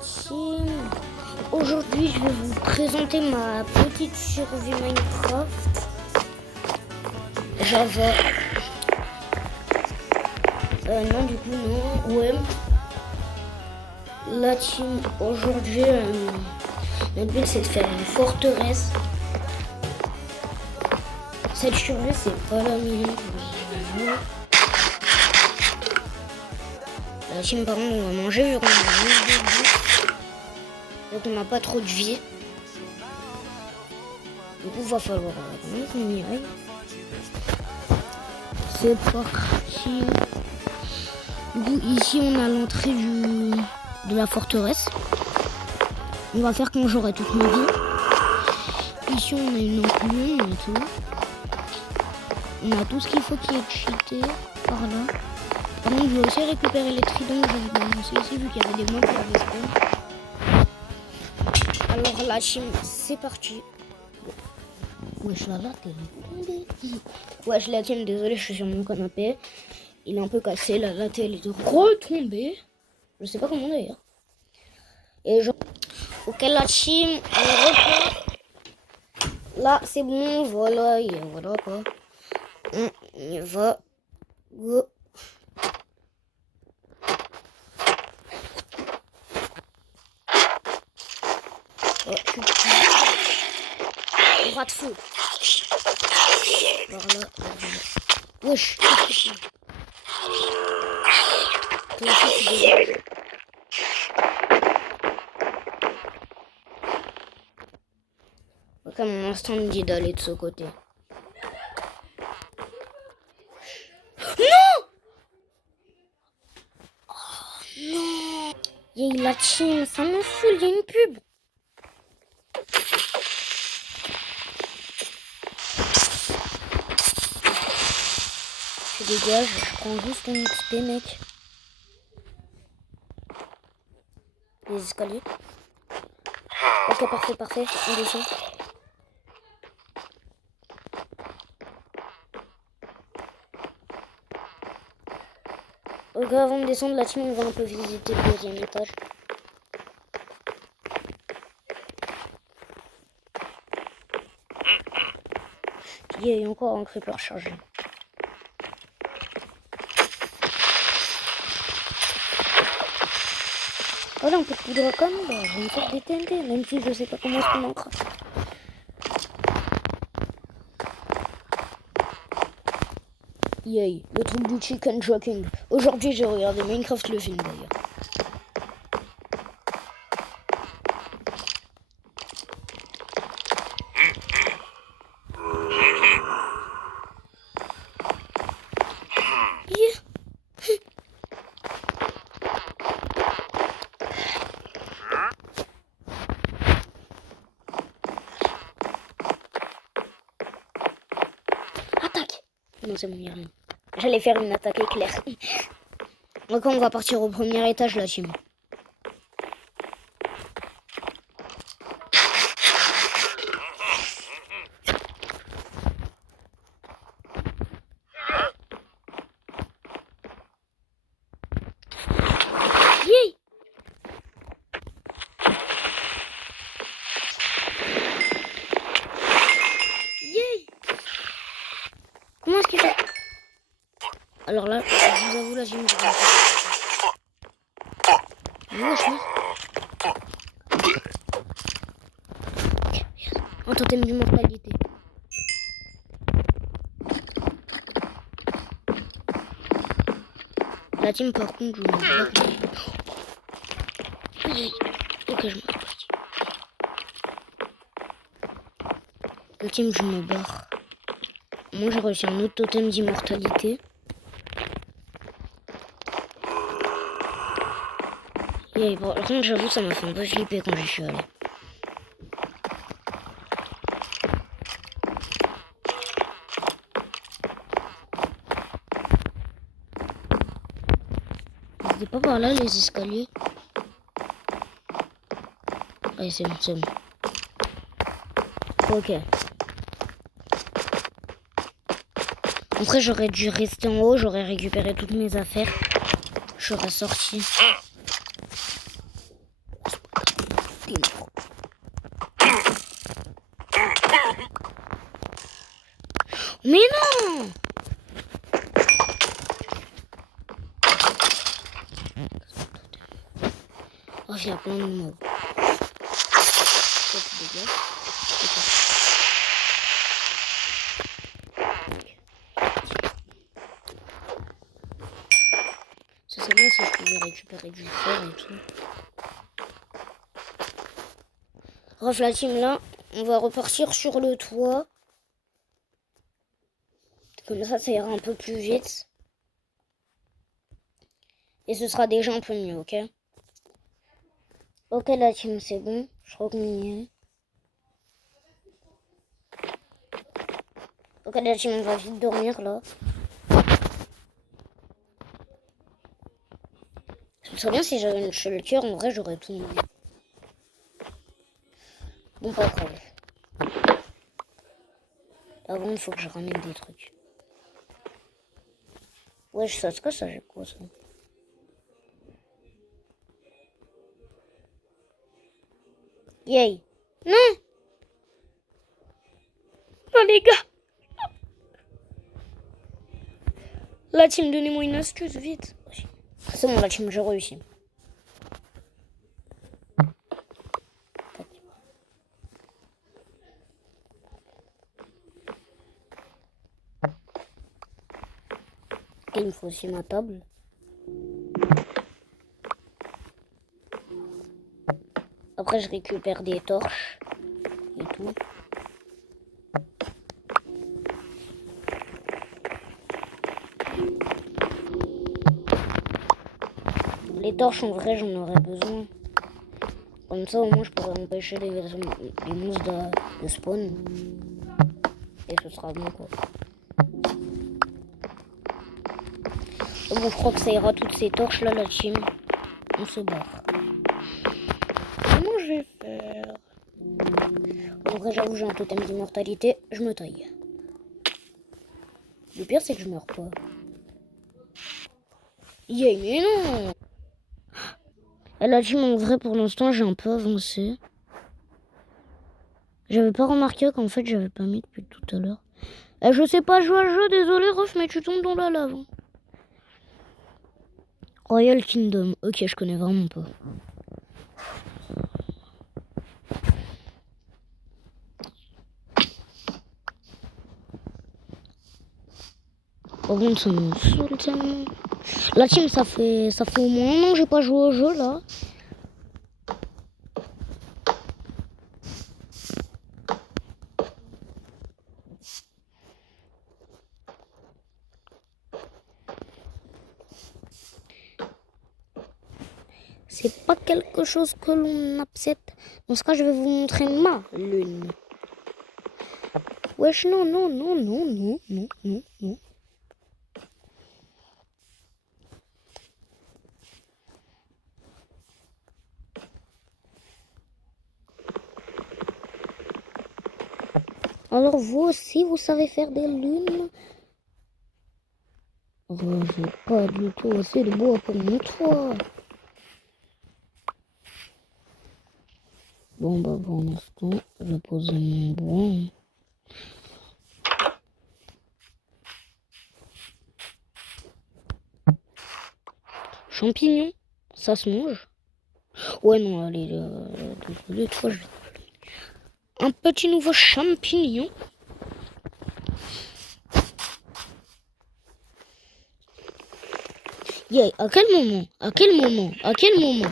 team. Aujourd'hui, je vais vous présenter ma petite survie Minecraft. Java. Non, du coup, non. Ouais. La team, aujourd'hui, notre but c'est de faire une forteresse. Cette survie, c'est pas la mienne. La team, par contre, on va manger vu qu'on a juste de vie. Donc, on n'a pas trop de vie. Du coup, il va falloir qu'on y aille. C'est parti. Du coup, ici, on a l'entrée de la forteresse. On va faire quand j'aurai toutes mes vies. Ici, on a une enclume et tout. On a tout ce qu'il faut qui est cheaté par là. Par contre, je vais aussi récupérer les tridents que j'avais balancés ici, vu qu'il y avait des mobs qui avaient spawn. Alors la team, c'est parti. Wesh, la latte, elle est tombée. Wesh, la team, désolé, je suis sur mon canapé. Il est un peu cassé, la latte, elle est retombée. Je sais pas comment d'ailleurs. Et genre... Ok, la team, on repart. Là, c'est bon, voilà, et voilà quoi. On y va. Go. Oh, on rate feu. Par là, wesh, qu'est-ce que c'est? Toi aussi, tu dégage. Ok, mon instinct me dit d'aller de ce côté. Non! Oh non! Il y a la team, ça me fout, il y a une pub. Je dégage, je prends juste ton XP, mec. Les escaliers. Ok, parfait, parfait. On descend. Ok, avant de descendre, la team, on va un peu visiter le deuxième étage. Il y a encore un creeper chargé. Voilà, un peu de poudre à canon, bah, je vais me faire des TNT, même si je sais pas comment est-ce qu'on en craft. Yay, le truc du chicken joking. Aujourd'hui, j'ai regardé Minecraft le film d'ailleurs. Attaque! Non, c'est bon, il n'y a rien. J'allais faire une attaque éclair. Donc on va partir au premier étage, la team. Yay! Yay! Comment est-ce qu'il fait? Alors là, je vous avoue, là, j'ai une vidéo. Wesh, mec. Un totem d'immortalité. La team, par contre, je me bloque. Ok, je me bloque. La team, je me barre. Moi, j'ai réussi un autre totem d'immortalité. Et par contre, j'avoue, ça m'a fait un peu flipper quand j'y suis allé. C'était pas par là les escaliers. Allez, c'est bon, c'est bon. Ok. Après, j'aurais dû rester en haut, j'aurais récupéré toutes mes affaires. J'aurais sorti. T'es mort. Mais non! Oh, il y a plein de mobs. Ça, tu dégages. Ça serait bien si je pouvais récupérer du fer et tout. Bref, la team là, on va repartir sur le toit. Comme ça ira un peu plus vite. Et ce sera déjà un peu mieux, ok? Ok, la team, c'est bon. Je crois qu'on y est. Ok, la team, on va vite dormir là. Ce serait bien si j'avais une shelter, en vrai, j'aurais tout mis. Bon, pas grave. Avant, il faut que je ramène des trucs. Ouais, je sais ce que ça, j'ai quoi ça? Yay! Non! Non, les gars! La team, donnez-moi une astuce, vite! C'est bon, la team, j'ai réussi. Et il me faut aussi ma table. Après, je récupère des torches et tout. Les torches, en vrai, j'en aurais besoin. Comme ça, au moins, je pourrais empêcher les monstres de spawn. Et ce sera bon, quoi. Bon, je crois que ça ira toutes ces torches là, la team. On se barre. Comment je vais faire? En vrai, j'avoue, j'ai un totem d'immortalité. Je me taille. Le pire, c'est que je meurs pas. Yeah, mais non! La team, en vrai, pour l'instant, j'ai un peu avancé. J'avais pas remarqué qu'en fait, j'avais pas mis depuis tout à l'heure. Je sais pas jouer à ce jeu, désolé, Rof, mais tu tombes dans la lave. Royal Kingdom. Ok, je connais vraiment pas. Par contre, ça me saoule tellement. La team, ça fait au moins un an que j'ai pas joué au jeu, là. C'est pas quelque chose que l'on accepte. Dans ce cas, je vais vous montrer ma lune. Wesh, non, non, non, non, non, non, non, non. Alors, vous aussi, vous savez faire des lunes? Oh, j'ai pas du tout assez de bois pour mon toit. Bon, bah, pour l'instant, je vais poser mon bois. Champignons, ça se mange? Ouais, non, allez, désolé, toi, un petit nouveau champignon. Yeah, à quel moment? À quel moment? À quel moment?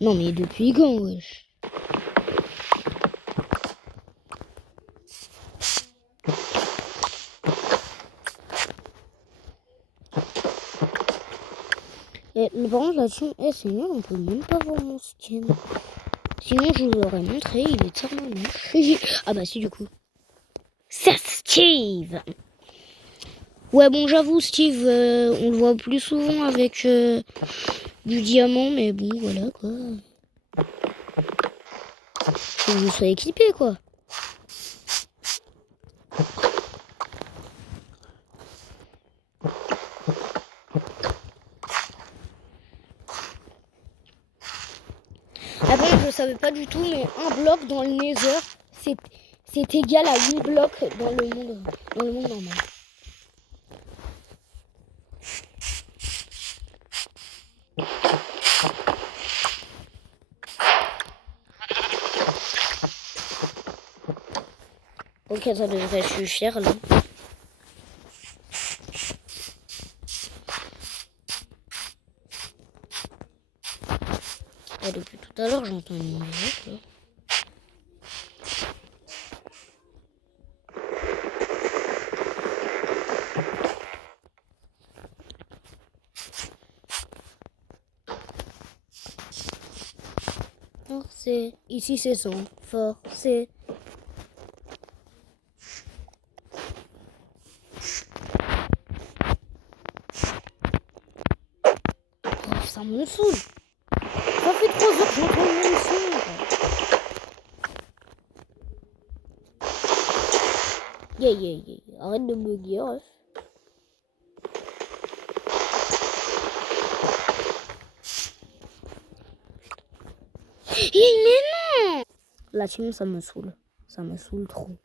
Non, mais depuis quand, wesh? Par contre, là-dessus, c'est nul, on peut même pas voir mon skin. Sinon, je vous l'aurais montré, il est tellement moche. Ah bah si, du coup. C'est Steve! Ouais, bon, j'avoue, Steve, on le voit plus souvent avec du diamant, mais bon, voilà, quoi. Faut que vous soyez équipé, quoi. Ah bon, je savais pas du tout, mais un bloc dans le Nether, c'est égal à 8 blocs dans le monde normal. Ok, ça devrait suffire là. Et depuis tout à l'heure, j'entends une musique là. Forcé, ici c'est son forcé. Oh, ça me saoule. Ça fait 3 heures que j'entends le même son. Yeah. Arrête de bugger. Ouais. Mais non! La team, ça me saoule. Ça me saoule trop.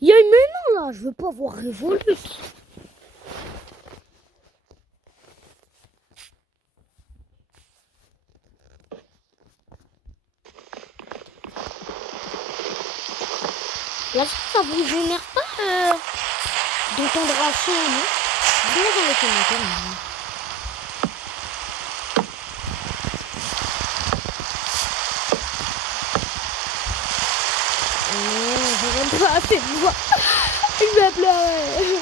Il y a une maintenant là, je veux pas voir Révolut. Là, ça vous énerve pas d'entendre un son, non? Dis-moi dans les commentaires. Je n'aime pas cette voix. Je vais pleurer.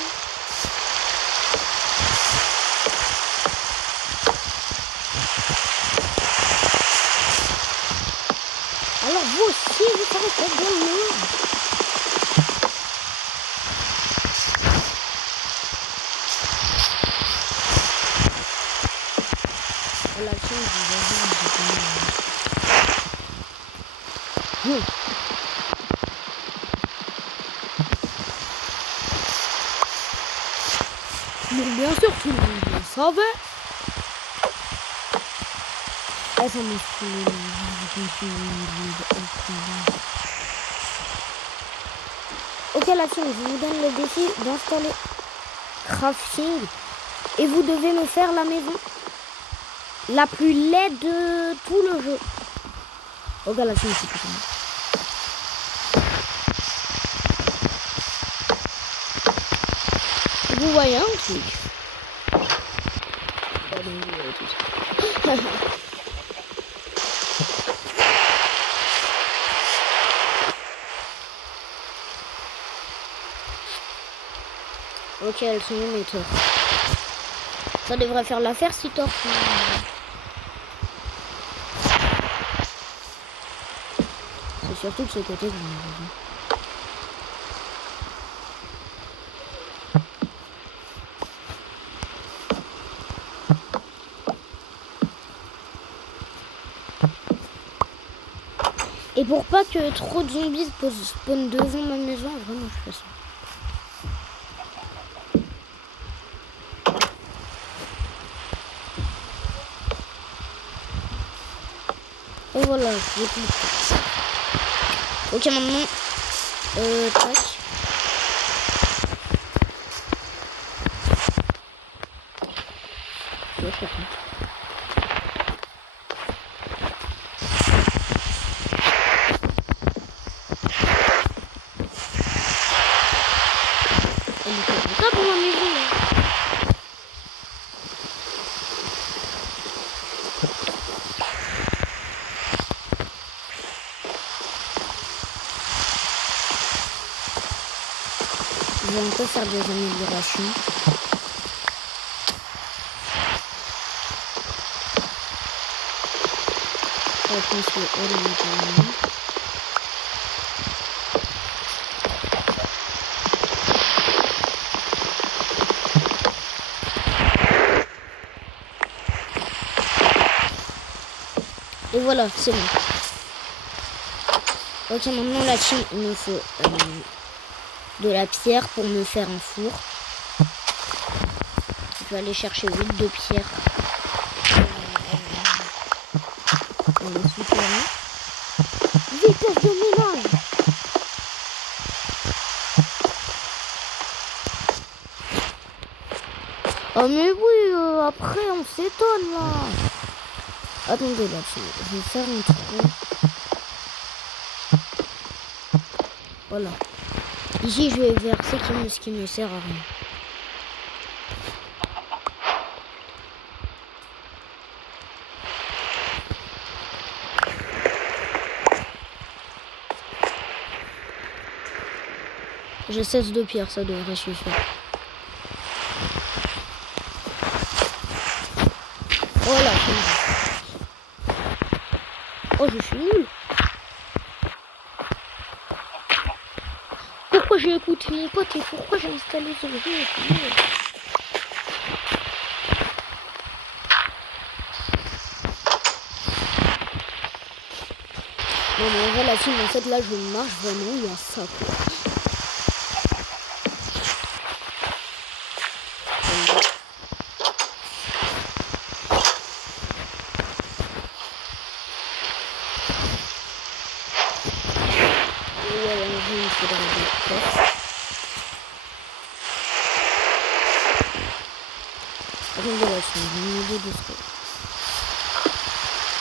Alors vous aussi, vous savez faire bien le monde. La chaîne, mais bien sûr, tout le monde le savait. Ah, ça me fout. Ok, la team, je vous donne le défi d'installer crafting et vous devez me faire la maison la plus laide de tout le jeu. Ok, la team, c'est tout. Vous voyez un truc. Ok, elles sont où mes torches? Ça devrait faire l'affaire si torches. C'est surtout de ce côté que j'en ai besoin. Et pour pas que trop de zombies spawnent devant ma maison, vraiment je fais ça. Et voilà, j'ai tout. Ok, maintenant, tac. Ça pour ma maison là. Je vais encore faire des améliorations. Je pense que elle est pas. Et voilà, c'est bon. Ok, maintenant la team, il me faut de la pierre pour me faire un four. Je vais aller chercher 8 de pierre. dans les souterrains. Vitesse de ménage. Oh mais oui, après on s'étonne là. Attendez là, je vais faire un trou. Voilà. Ici je vais verser ce qui me sert à rien. J'ai 16 de pierre, ça devrait suffire. Voilà. Oh, je suis nul. Pourquoi j'ai écouté mon pote et pourquoi j'ai installé ce jeu? Non mais en vrai la team, en fait là je marche vraiment, il y a ça quoi.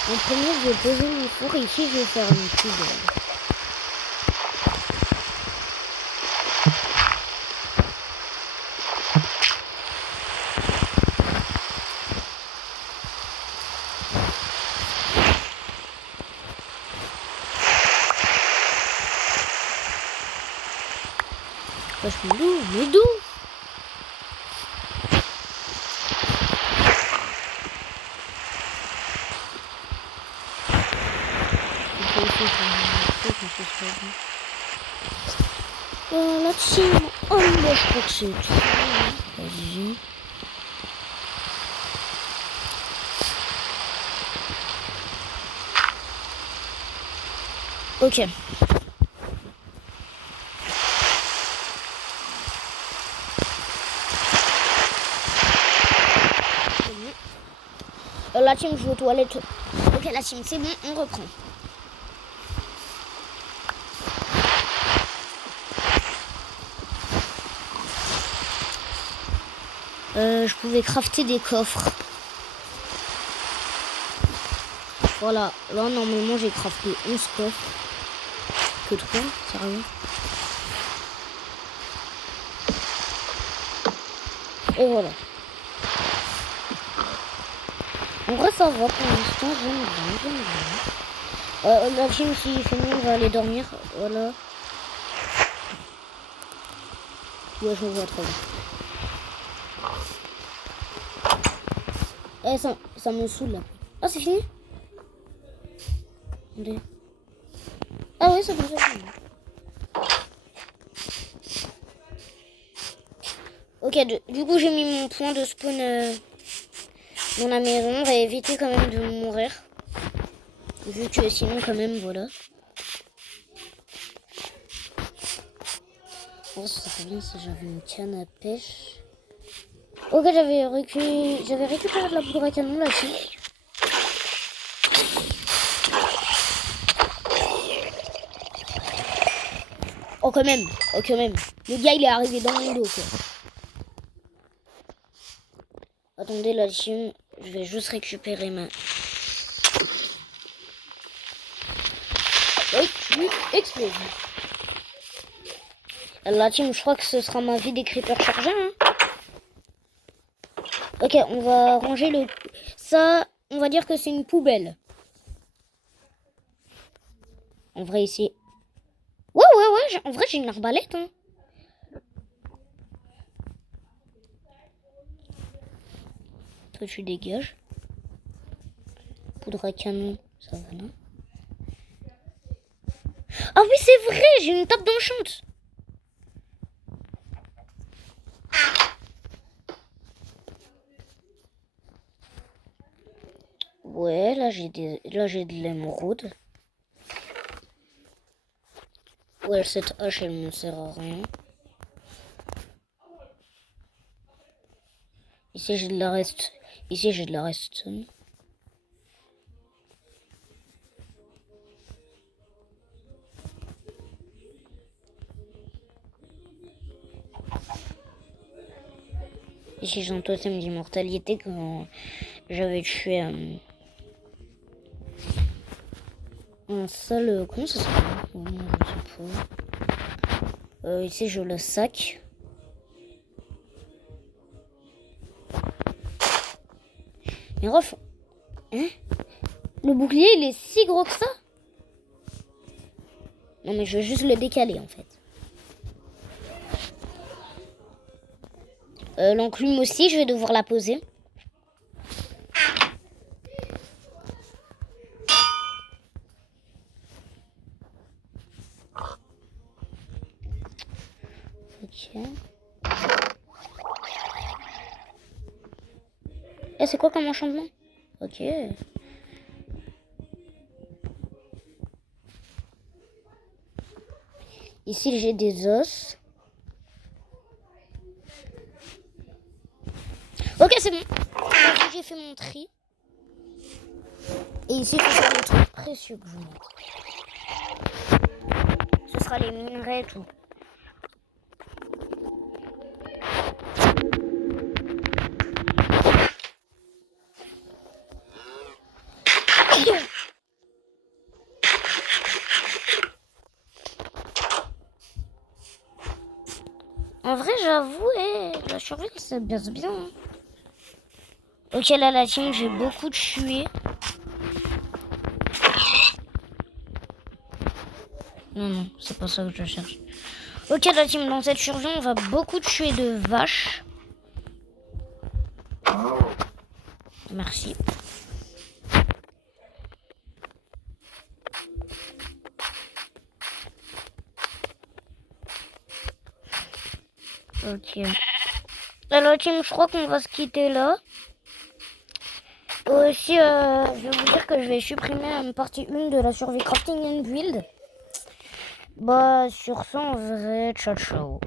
En premier, je vais poser mon four et ici, je vais faire une poubelle. Vachement d'eau, mais d'eau. La team, oh là je crois que c'est tout. Vas-y. Ok. La team, je vais aux toilettes. Ok, la team, c'est bon, on reprend. Je pouvais crafter des coffres. Voilà, là normalement j'ai crafté 11 coffres. Que 3, sérieux. Et voilà. En vrai ça va pour l'instant, j'aime bien. La team, si il fait mieux, on va aller dormir. Voilà. Ouais, je me vois très bien. Eh, ça me saoule là. Ah, c'est fini? Attendez. Ah ouais, ça fait fini. Ok, du coup, j'ai mis mon point de spawn dans la maison. On va éviter quand même de mourir. Vu que sinon, quand même, voilà. Oh, ça serait bien si j'avais une canne à pêche. Ok, j'avais récupéré de la poudre à canon là-dessus. Oh, quand même. Oh, quand même. Le gars, il est arrivé dans mon dos, quoi. Attendez, la team, je vais juste récupérer ma... Explose. La team, je crois que ce sera ma vie des creepers chargés. Hein. Ok, on va ranger le... Ça, on va dire que c'est une poubelle. En vrai, ici... Ouais, en vrai, j'ai une arbalète. Hein. Toi, tu dégages. Poudre à canon, ça va, non? Ah oui, c'est vrai, j'ai une table d'enchant. Ouais, là j'ai de l'émeraude. Ouais, cette hache elle me sert à rien. Ici j'ai de la redstone. Ici j'ai un totem d'immortalité quand j'avais tué un seul... Comment ça s'appelle? Oh, non, je sais pas. Ici je le sac. Mais ref... Hein? Le bouclier il est si gros que ça? Non mais je vais juste le décaler en fait. L'enclume aussi, je vais devoir la poser. Ok. Et c'est quoi comme enchantement? Ok. Ici j'ai des os. Ok, c'est bon. J'ai fait mon tri. Et ici, ce sera les trucs précieux que je mets. Ce sera les minerais et tout. En vrai, j'avoue, la survie, ça baisse bien. Hein. Ok, là, la team, j'ai beaucoup tué. Non, non, c'est pas ça que je cherche. Ok, la team, dans cette survie, on va beaucoup tuer de vaches. Merci. Ok. Alors, team, je crois qu'on va se quitter là. Aussi, je vais vous dire que je vais supprimer une partie 1 de la survie crafting and build. Bah, sur ça, on verrait. Ciao, ciao.